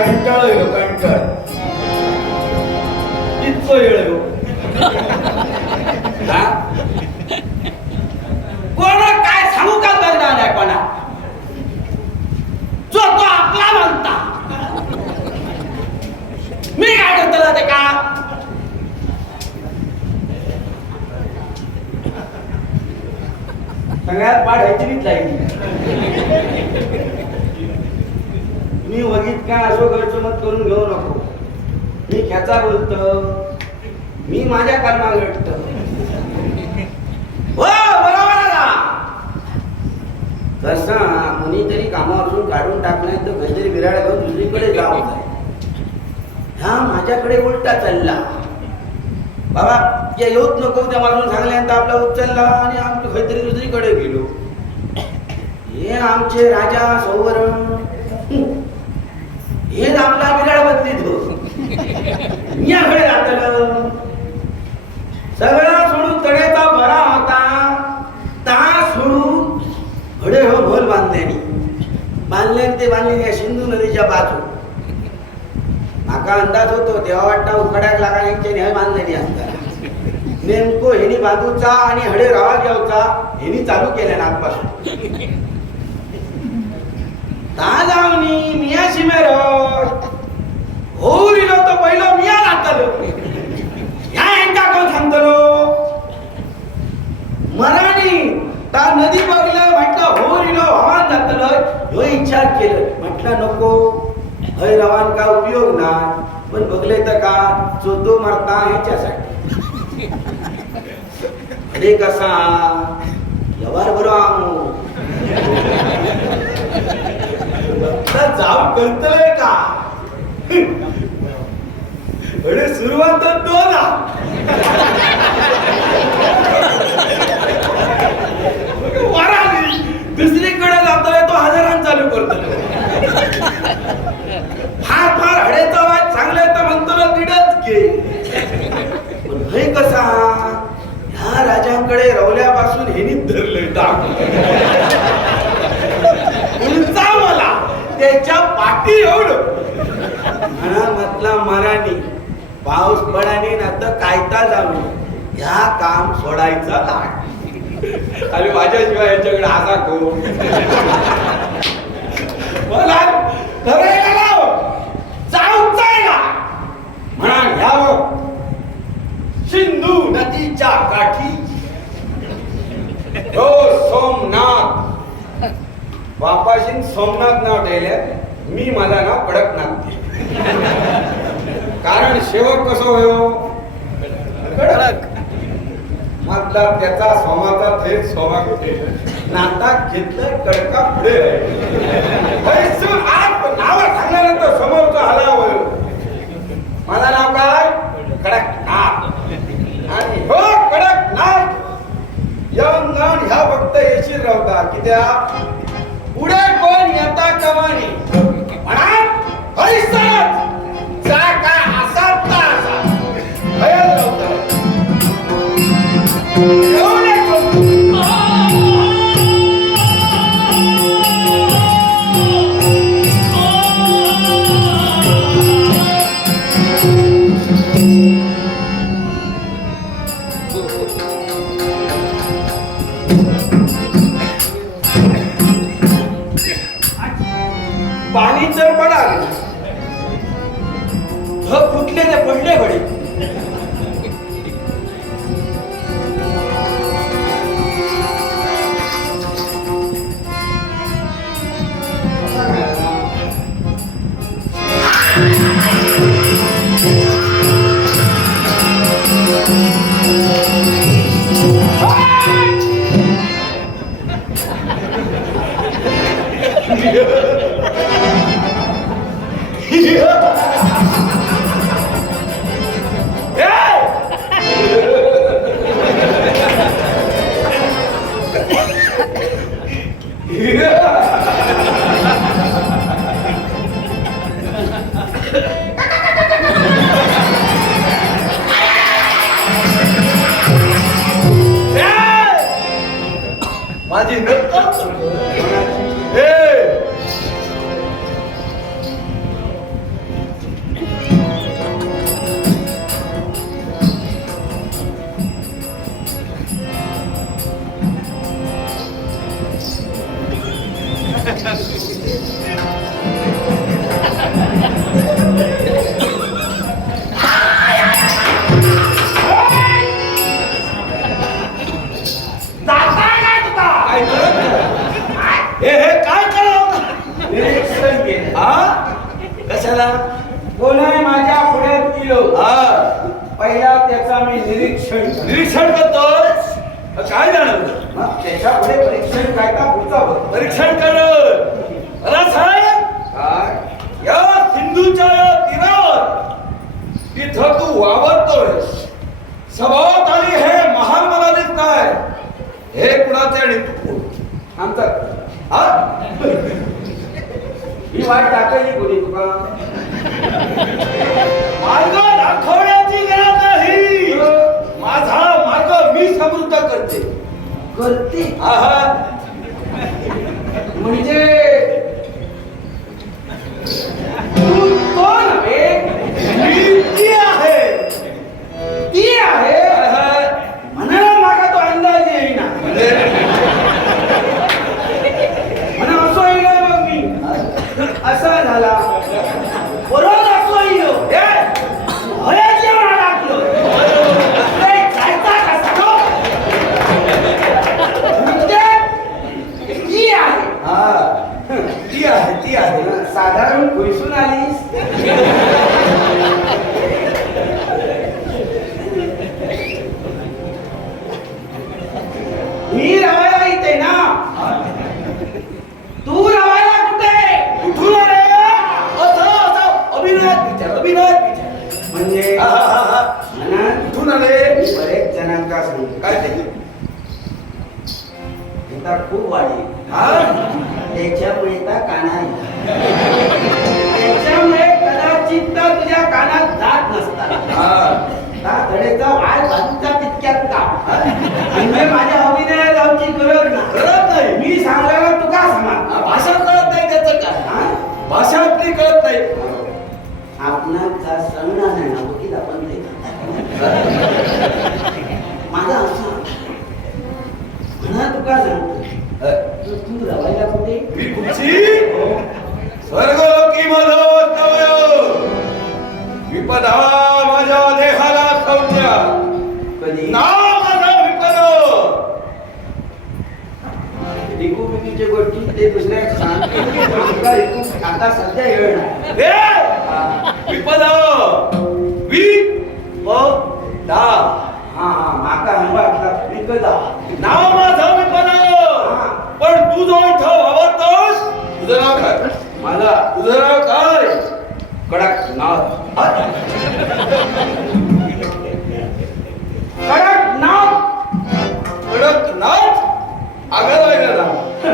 कंटाळलो कंटाळ इतकं येळो कोणा काय सांगू का करणार नाही कोणा जो तो आपला म्हणता मी काय करतो ते का सगळ्यात पाठ ह्याची लागली मी वगीत काय असो गैरसमज करून घेऊ नको मी ख्याचा बोलतो मी माझ्या कर्मा घडतो हो बरोबर तसा कोणीतरी कामावरून काढून टाकलाय तर काहीतरी विराळ घेऊन दुसरीकडे जाऊ हा माझ्याकडे उलटा चालला बाबा या येऊच नको त्या मारून सांगल्यानंतर आपला उचलला आणि आम्ही काहीतरी दुसरीकडे गेलो हे आमचे राजा सौवरण हेच आपला विराळ बदलीत हो याकडे राहतलं सगळा सोडून तडेचा बरा होता ता सोडून हडे हो भोल बांधले ते बांधले या सिंधू नदीच्या बाजू माका अंदाज होतो तेव्हा वाटता उकड्याक लागा यांच्या न्याय बांधलेली असतात नेमको हेनी बाजूचा आणि हडे रावा घ्यावचा हेनी चालू केल्या नागपासून ता जाऊनी मिया शिमेर हो रिलो तो पहिलो मिया राहतलो ह्या यांका कोण सांगतलो मराठी ता नदी बघलं म्हटलं हो रिलो हवान जातलं ह्यो इच्छा केलं म्हटलं नको हय रवान का उपयोग नाही पण बघले तर का चोतो मारता ह्याच्यासाठी अरे कसा व्यवहार बरो आमो जाऊ करतलंय का अरे सुरुवात दोन दुसरीकडे जातोय तो हजारांना चालू करतो फार फार हडेचा वाद चांगले तर म्हणतो ना तिडच घे पण हे कसा ह्या राजांकडे रवल्यापासून हेनी धरलंय उंचा मला त्याच्या पाठी एवढं म्हणा म्हटला मराठी पाऊस पडाने ना तर कायता जाऊ ह्या काम सोडायचं लाग आणि माझ्याशिवाय यांच्याकडे असा को मला ठरायला लाव जाऊचायला म्हणा घ्यावं सिंधू नदीच्या काठी हो सोमनाथ बापाशीन सोमनाथ नाव ठेवले मी माझा नाव कडकनाथ कारण शेवट कसं होयो कडक मतलब त्याचा सोमाचा थेट सोमा कुठे नाता घेतलं कडका पुढे नाव सांगल्यानंतर समोरचा हला होय माझं नाव काय कडकनाथ आणि हो कडकनाथ यंगण ह्या फक्त येशील राहता की त्या पुढे कोण येता कमानी म्हणा पैसाच जा काय असाच ना असा भयल राहता पाणी जर पडाल ढग फुटले ते पडले घडे माझी कशाला कोणी माझ्या पुढे दिलो पहिला त्याचा मी निरीक्षण करतोस काय जाणवलं त्याच्या पुढे परीक्षण काय का पुढचा परीक्षण कर साहेब काय या सिंधूच्या या तीरावर तिथं तू वावरतोय सभावात आली हे महान मला दिसताय हे कुणाचे आणि तू आमचा हा ही वाट टाकायची कोणी तुका मार्ग दाखवण्याची गरज नाही माझा मार्ग मी समृद्ध करते आहा म्हणजे तू तो नव्हे मी ती आहे ती आहे म्हणाला मागा तो अंदाज येईना म्हणा असं येईल मग मी असा झाला बरोबर असं येईल हयाची म्हणा लागलो जायचा कसा तो ती आहे ती आहे साधारण खुयसून आलीस मी रवायला इथे ना तू रवायला कुठे कुठून आले असं अभिनयात विचार म्हणजे म्हणा कुठून आले बरेच जणांका सांगतो काय ते आता खूप वाढली त्याच्यामुळे काना त्याच्यामुळे कदाचित तुझ्या कानात जात नसतात धडेचा वाय बाजूचा तितक्यात का म्हणजे माझ्या अभिनया जाऊची गरज नाही मी सांगायला तुका समान भाषा कळत नाही त्याचं काय भाषा आपली कळत नाही आपणाचा सणा नाही ना बघित आपण ते माझा असा म्हणा तुका सांगतो तू रवायला कुठे मी कुठची स्वर्गलोकी माझं वास्तव्य विपदा माझ्या देहाला संज्ञा कधी नाव माझं विपद एकुमेकीच्या गोष्टी ते दुसऱ्या सांगतो आता सध्या येळ नाही विपद विपदा हा माका वाटला विकदा नाव माझं विपद पण तू जो इथं वावरतोस तुझं नाव काय मला तुझं नाव काय कडक नाव कडक नाव कडक नाथ आगळ वेगळा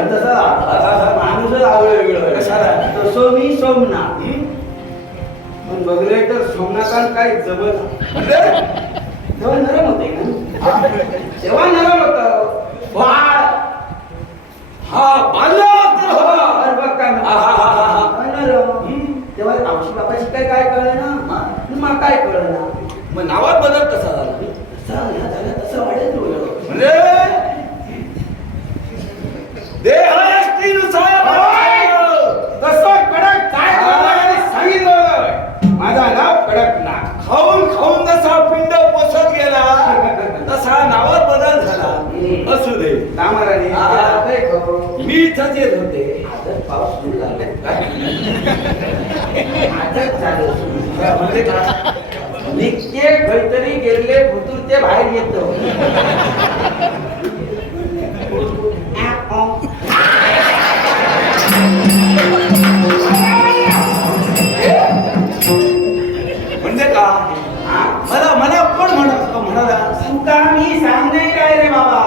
तसा माणूसच आवड वेगळं कशाला? तसं मी सोमनाथ पण बघले तर सोमनाथात काय जबर म्हणजे तेव्हा नरम होते ना तेव्हा नरम होत बाळ हा बाल्य अरे बघ काय नरम तेव्हा आमची बापाची काय कळलं ना मग काय कळलं ना मग नावात बदल कसा झाला तसं वाटेल म्हणजे देहानुसार तसं कडक काय सांगितलं माझा नाव कडक ना खाऊन खाऊन जसा पिंड पोसत गेला तसा नावात बदल झाला असू दे रामाराणी मी इथंच येत होते आजच पाऊस सुरू झाला आजच झालं म्हणजे का नित्य खैतरी गेले भुतूर ते बाहेर येतो म्हणजे का मला कोण म्हणाला तुका मी सांगणे काय रे बाबा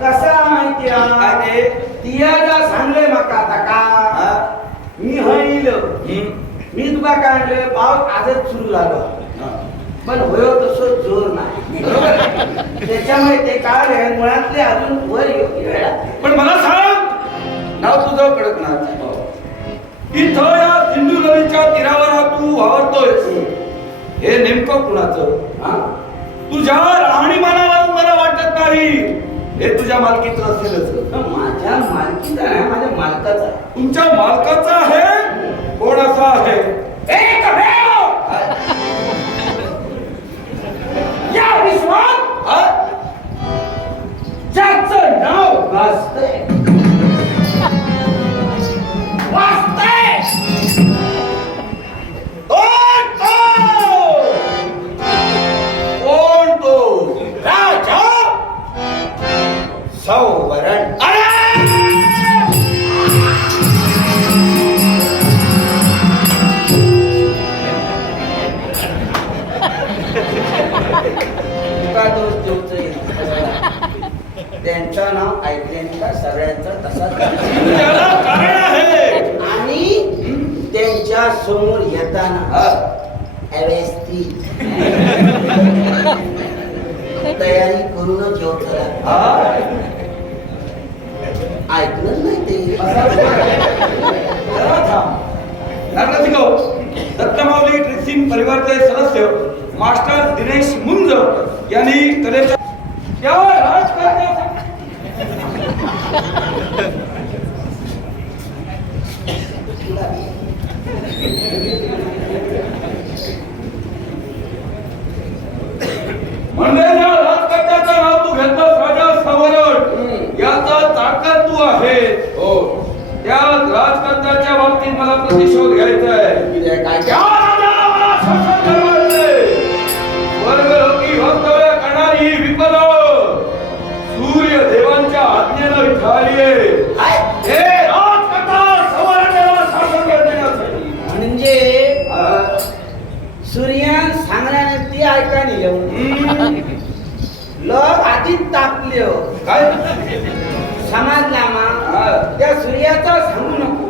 कसा माहिती काय तियाला सांगले माका आता का मी हईल मी तुका काय आणलं पाऊस आजच सुरू झालं पण होयो तसं जोर नाही त्याच्यामुळे ते काय मुळातले अजून वर येऊ पण मला सांग नाव तुझं कडकनाथ इथं या सिंधू नदीच्या तीरावर तू वावरतोयस हे नेमकं कुणाचं तुझ्या राहणीमानावरून मला वाटत नाही हे तुझ्या मालकीचं असेलच. माझ्या मालकीचा नाही, माझ्या मालकाचा आहे. तुमच्या मालकाचा आहे? कोणाचा आहे? एकमेव या विश्वात हा? ज्याचं नाव वाचतंय कोण तो? राजा सौवरण. तुका दोष देऊच त्यांचं नाव ऐकल्याने का सगळ्यांचं तसाच त्याला कारण आहे. आणि त्यांच्या समोर येताना व्यवस्थित तयारी करूनच येऊ चला. हा? ऐकलं नाही ते. जरा थांब. नरसिंह, दत्तमाऊली ट्रेसिंग परिवारचे सदस्य मास्टर दिनेश मुंज यांनी कलेच्या या राजकारणासाठी मंडळीच्या राजकारण्याचं नाव तू घेतलंस राजा सवरण. याचा ताकद तू आहे. हो त्या राजकारण्याच्या बाबतीत मला प्रतिशोध घ्यायचा आहे. काय त्या राजाला शासन करायचंय. स्वर्गलोकी वास्तव्य करणारी ही विपद सूर्य देवांच्या आज्ञेनं झाली आहे. हे राजकर्ता सवरणाला शासन करण्यासाठी. म्हणजे सूर्यान सांगण्याने ती ऐकानी येऊन लोक आधीच तापले हो. काय? समाजला त्या सूर्याचा सांगू नको.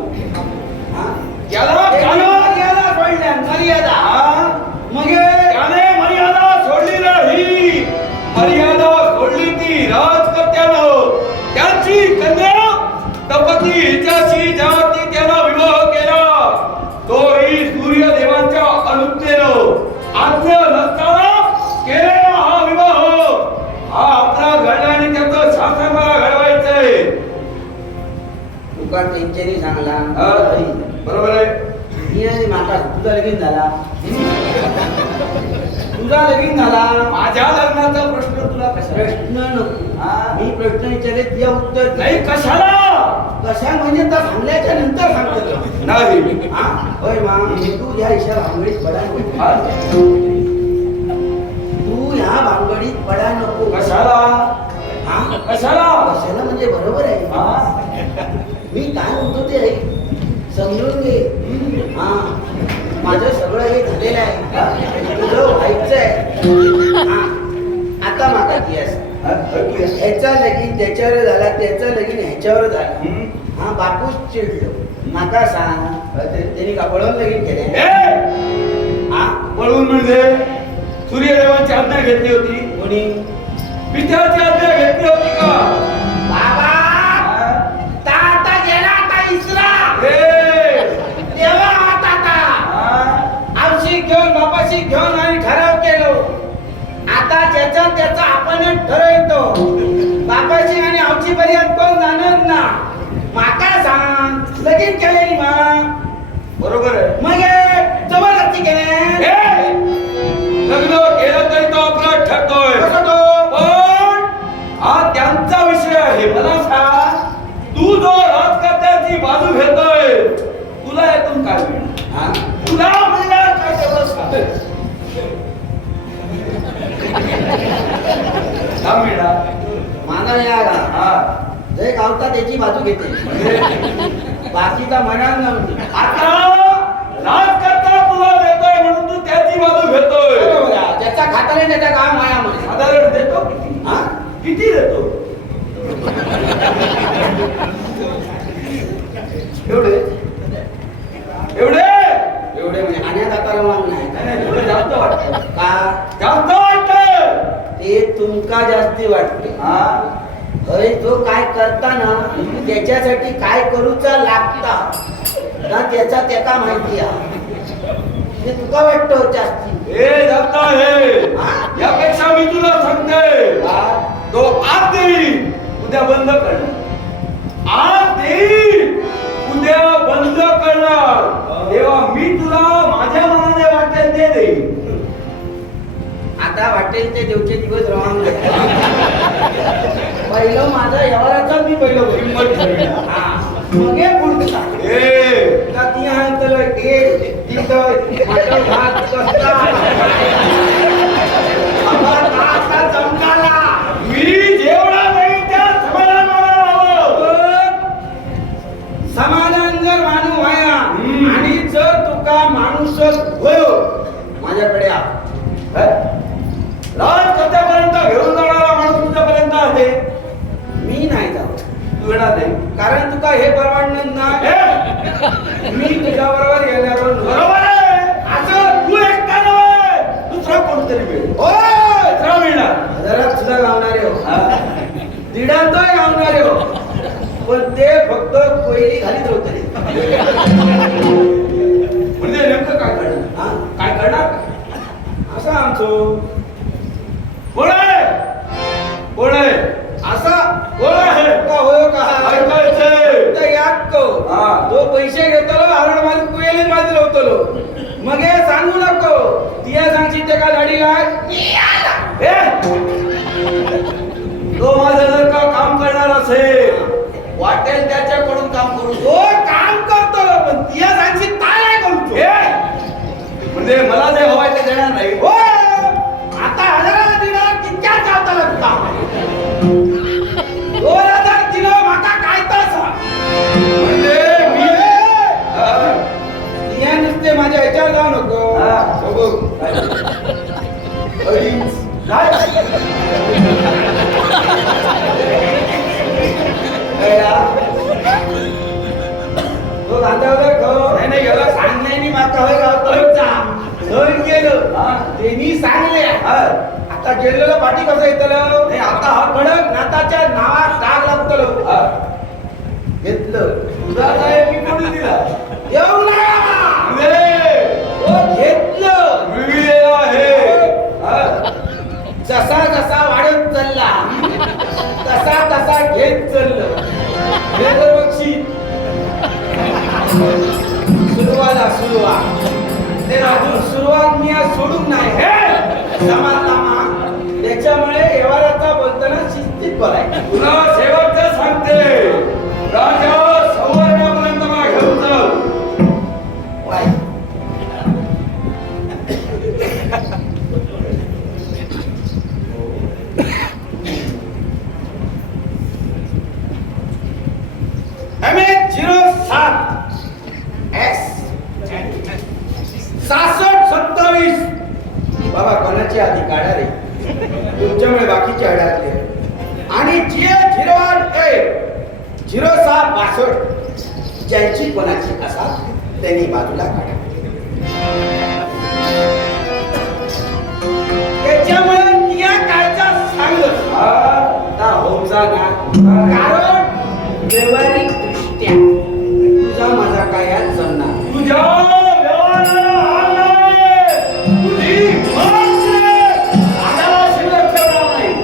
याला मर्यादा सोडल्या मर्यादा. मग त्याने मर्यादा सोडली नाही. मर्यादा सोडली ती राजकर्त्यानं. त्याची कन्या तपती हिच्याशी ज्यावरती त्यानं विवाह केला तोही सूर्यदेवांच्या अनुज्ञेनं आज्ञा नसताना केलेला हा विवाह. हा आपला घडला आणि त्याचं शासन मला घडवायचंय. तुका त्यांच्यानी सांगला बरोबर आहे. मी आणि माका तुझा लगीन झाला. तुझा लगीन झाला. माझ्या लग्नाचा प्रश्न तुला कसा? प्रश्न नको. मी प्रश्न विचारले तुझ्या उत्तर नाही कशाला? कशा म्हणजे तर सांगल्याच्या नंतर सांगतो नाही. होय मा तू ह्या ईशा भानगडीत पडा नको. हा? तू ह्या भानगडीत पडा नको. कशाला? कशाला? कशाला म्हणजे बरोबर आहे. मी काय म्हणतो ते ऐक. समजून घे. माझं सगळं हे झालेलं आहे. तुझं व्हायचंय. आता माका ती ह्याचा लगीन त्याच्यावर झाला, त्याचा लगीन ह्याच्यावर झाला. बापूच चिडलो. माका सांग त्यांनी का पळून लगीन केले? पळून म्हणजे सूर्यदेवांची आज्ञा घेतली होती. कोणी? पित्याची आज्ञा घेतली होती का? बाबा आता गेला आता इसरा हे! तेव्हा आता आमशी घेऊन बापाशी घेऊन आणि ठराव केलो. आता ज्याचा त्याचा आपण ठरवतो. बापाची आणि आमची पर्यंत कोण जाणार ना. माका सांग लगीन केलेली मा बरोबर आहे. मग जबरदस्ती केले. लग्न केलं तरी तो अपराध ठरतोय. कसं तो? पण हा त्यांचा विषय आहे. मला सांग, तू जो राजकारण्याची बाजू घेतोय तुला यातून काय मिळणार? तुला मिळणार काय तेवढं सांग. काय मिळणार? माना या जे गावता त्याची बाजू घेते. बाकीचा म्हणाल ना. आता राजकर्ता तुला देतोय म्हणून तू त्याची बाजू घेतोय. ज्याचा खाताने त्याचा काम माया म्हणे. साधारण देतो किती? किती देतो? एवढे एवढे एवढे म्हणजे आणण्यात आकार नाही. थोडं जास्त वाटतं का जास्त वाटतं ते तुमका जास्ती वाटते. हय तो काय करताना त्याच्यासाठी काय करूचा लागता ना त्याचा त्याका माहिती आहे. ते तुका वाटतं जास्ती. हे जास्त आहे. यापेक्षा मी तुला सांगते तो आज देईल उद्या बंद करणार, आज देईल उद्या बंद करणार, तेव्हा मी तुला माझ्या मनाने वाटेल ते देईल. आता वाटेल ते देवचे दिवस राहून पहिलं माझा व्यवहाराचा मी पहिलं हिंमत ठेवली. मग हे पुढचं टाक. ए, का ती हातलं हे तिथं माझं भात कसला आम्हाला नाश्ता चमकाला. मी जेवढा नाही त्या समाधान मानायला हवं. समाधान जर मानू व्हाया आणि जर तुका माणूस होयो माझ्याकडे आ राजकर्त्यापर्यंत घेऊन जाणारा माणूस तुझ्यापर्यंत आहे. मी नाही जाऊ, तू येणार नाही. कारण तुका हे परवडणार नाही. मी तुझ्या बरोबर गेल्यावर बरोबर आहे. असं तू एकटा नव्हे, दुसरा कोणतरी मिळेल. होय, दुसरा मिळणार. हजारात सुद्धा गावणारे हो, दीडांतोय गावणारे हो, पण ते फक्त कोयली घालीत होते. म्हणजे नेमकं काय करणार? हा? काय करणार? असं आमचं कोण आहे? कोण आहे? असा कोण आहे? का होय का ऐकायचंय. तर यात को हा. तो पैसे घेतलो हरड माझी कुयली माझी लावतलो मग हे सांगू नको तिया सांगशी ते का गाडीला ए! तो माझं जर का काम करणार असेल, वाटेल त्याच्याकडून काम करू. तो काम करतो पण तिया सांगशी काय नाही करतो. म्हणजे मला जे हवाय ते देणार नाही. हो आता हजाराला दिला कित्या चालता लागता 2000 दिलो माका काय तसा म्हणजे मी तिया नुसते माझ्या ह्याच्यावर जाऊ नको. हा. हो बघ. अडीच. काय? तो गांधावला खो नाही नाही गेला सांग नाही मी माका होय गावतो जा धन गेलं त्यांनी सांगले आता गेलेलं पाठी कसं येतलं नाही, आता हा कडक नाताच्या नावात डाग लागतलो घेतलं तुझा साहेब मी कोणी दिला? येऊ नका घेतलं मिळलेला आहे. जसा जसा वाढत चालला तसा तसा घेत चाललं हे तर बक्षी सुरुवात ते अजून सुरुवात मी आज सोडून नाही हे समाजनामा त्याच्यामुळे व्यवहाराचा बोलताना शिस्तीत बोलायचं. तुला शेवटचं सांगते, राजा सौवर्णापर्यंत मला घेऊन चल. वाय. MH07 X 6627 बाबा कोणाची आधी काढा रे तुमच्यामुळे बाकीचे अडकले आणि GA01 ज्यांची कोणाची असा त्यांनी बाजूला काढा. त्याच्यामुळे या काळचा सांगत आता होमचा ना कारण व्यवहारिक दृष्ट्या तुझा माझा काय आज जमणार. तुझ्या व्यवहाराला हात लावे. तुझी मत आहे. राजाला शिल्लक ठेवणार नाही.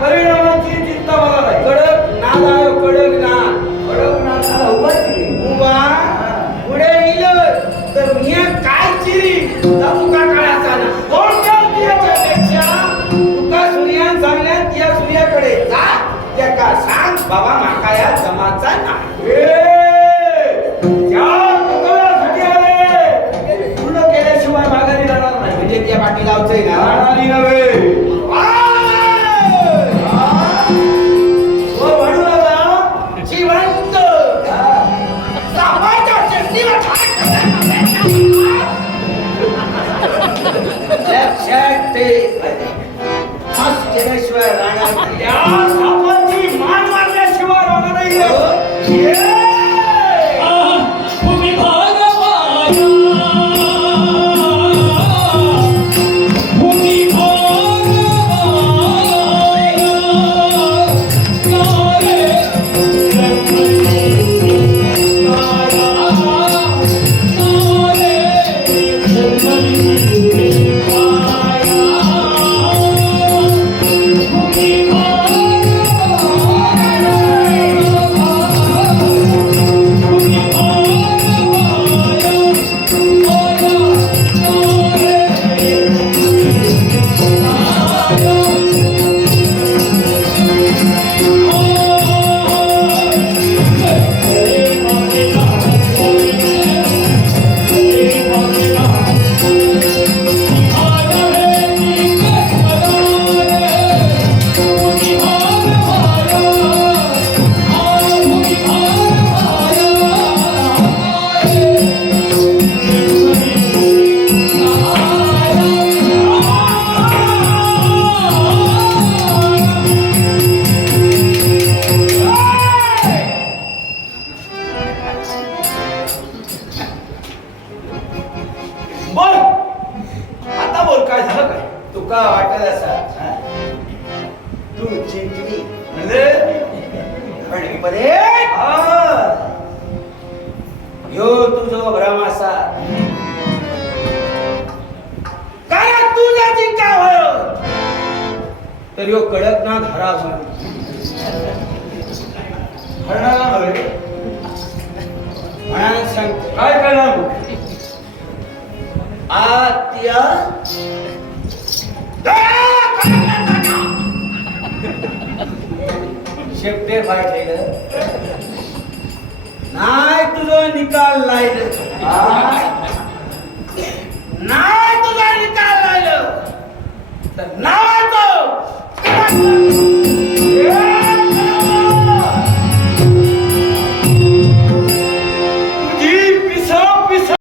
परिणामाची चिंता मला नाही. कडक नाद आयो कडक नाद कडक नाथा उभाची. उभा पुढे गेलं तर मिया काय चिरी तुका काळाचा ना कोणत्या त्याच्यापेक्षा तुका सूर्यान सांगल्या त्या सूर्याकडे जा त्याका सांग बाबा माका या जमाचा ना ज्या प्रकरणासाठी आले, पूर्ण केल्याशिवाय माघारी जाणार नाही. म्हणजे त्या पाठी लावचंय ना राणारी नव्हे. ओ म्हणू नका जिवंत सापाच्या चष्टीवर लक्षात ठेव. मस्त केल्याशिवाय राहणार त्या सापाची मान मारल्याशिवाय राहणार नाही. तुम्ही भगवान तुम्ही भगवान वाटत असा तू जिंकली म्हणजे रणपदे ह्यो तुझो भ्रम असा कारण तू जर जिंका होय तर ह्यो कडकनाथ हराव हरणाला नव्हे म्हणा सांगतो काय करणार आत्या शेपटे फाटलेलं नाही तुझं निकाल लायलं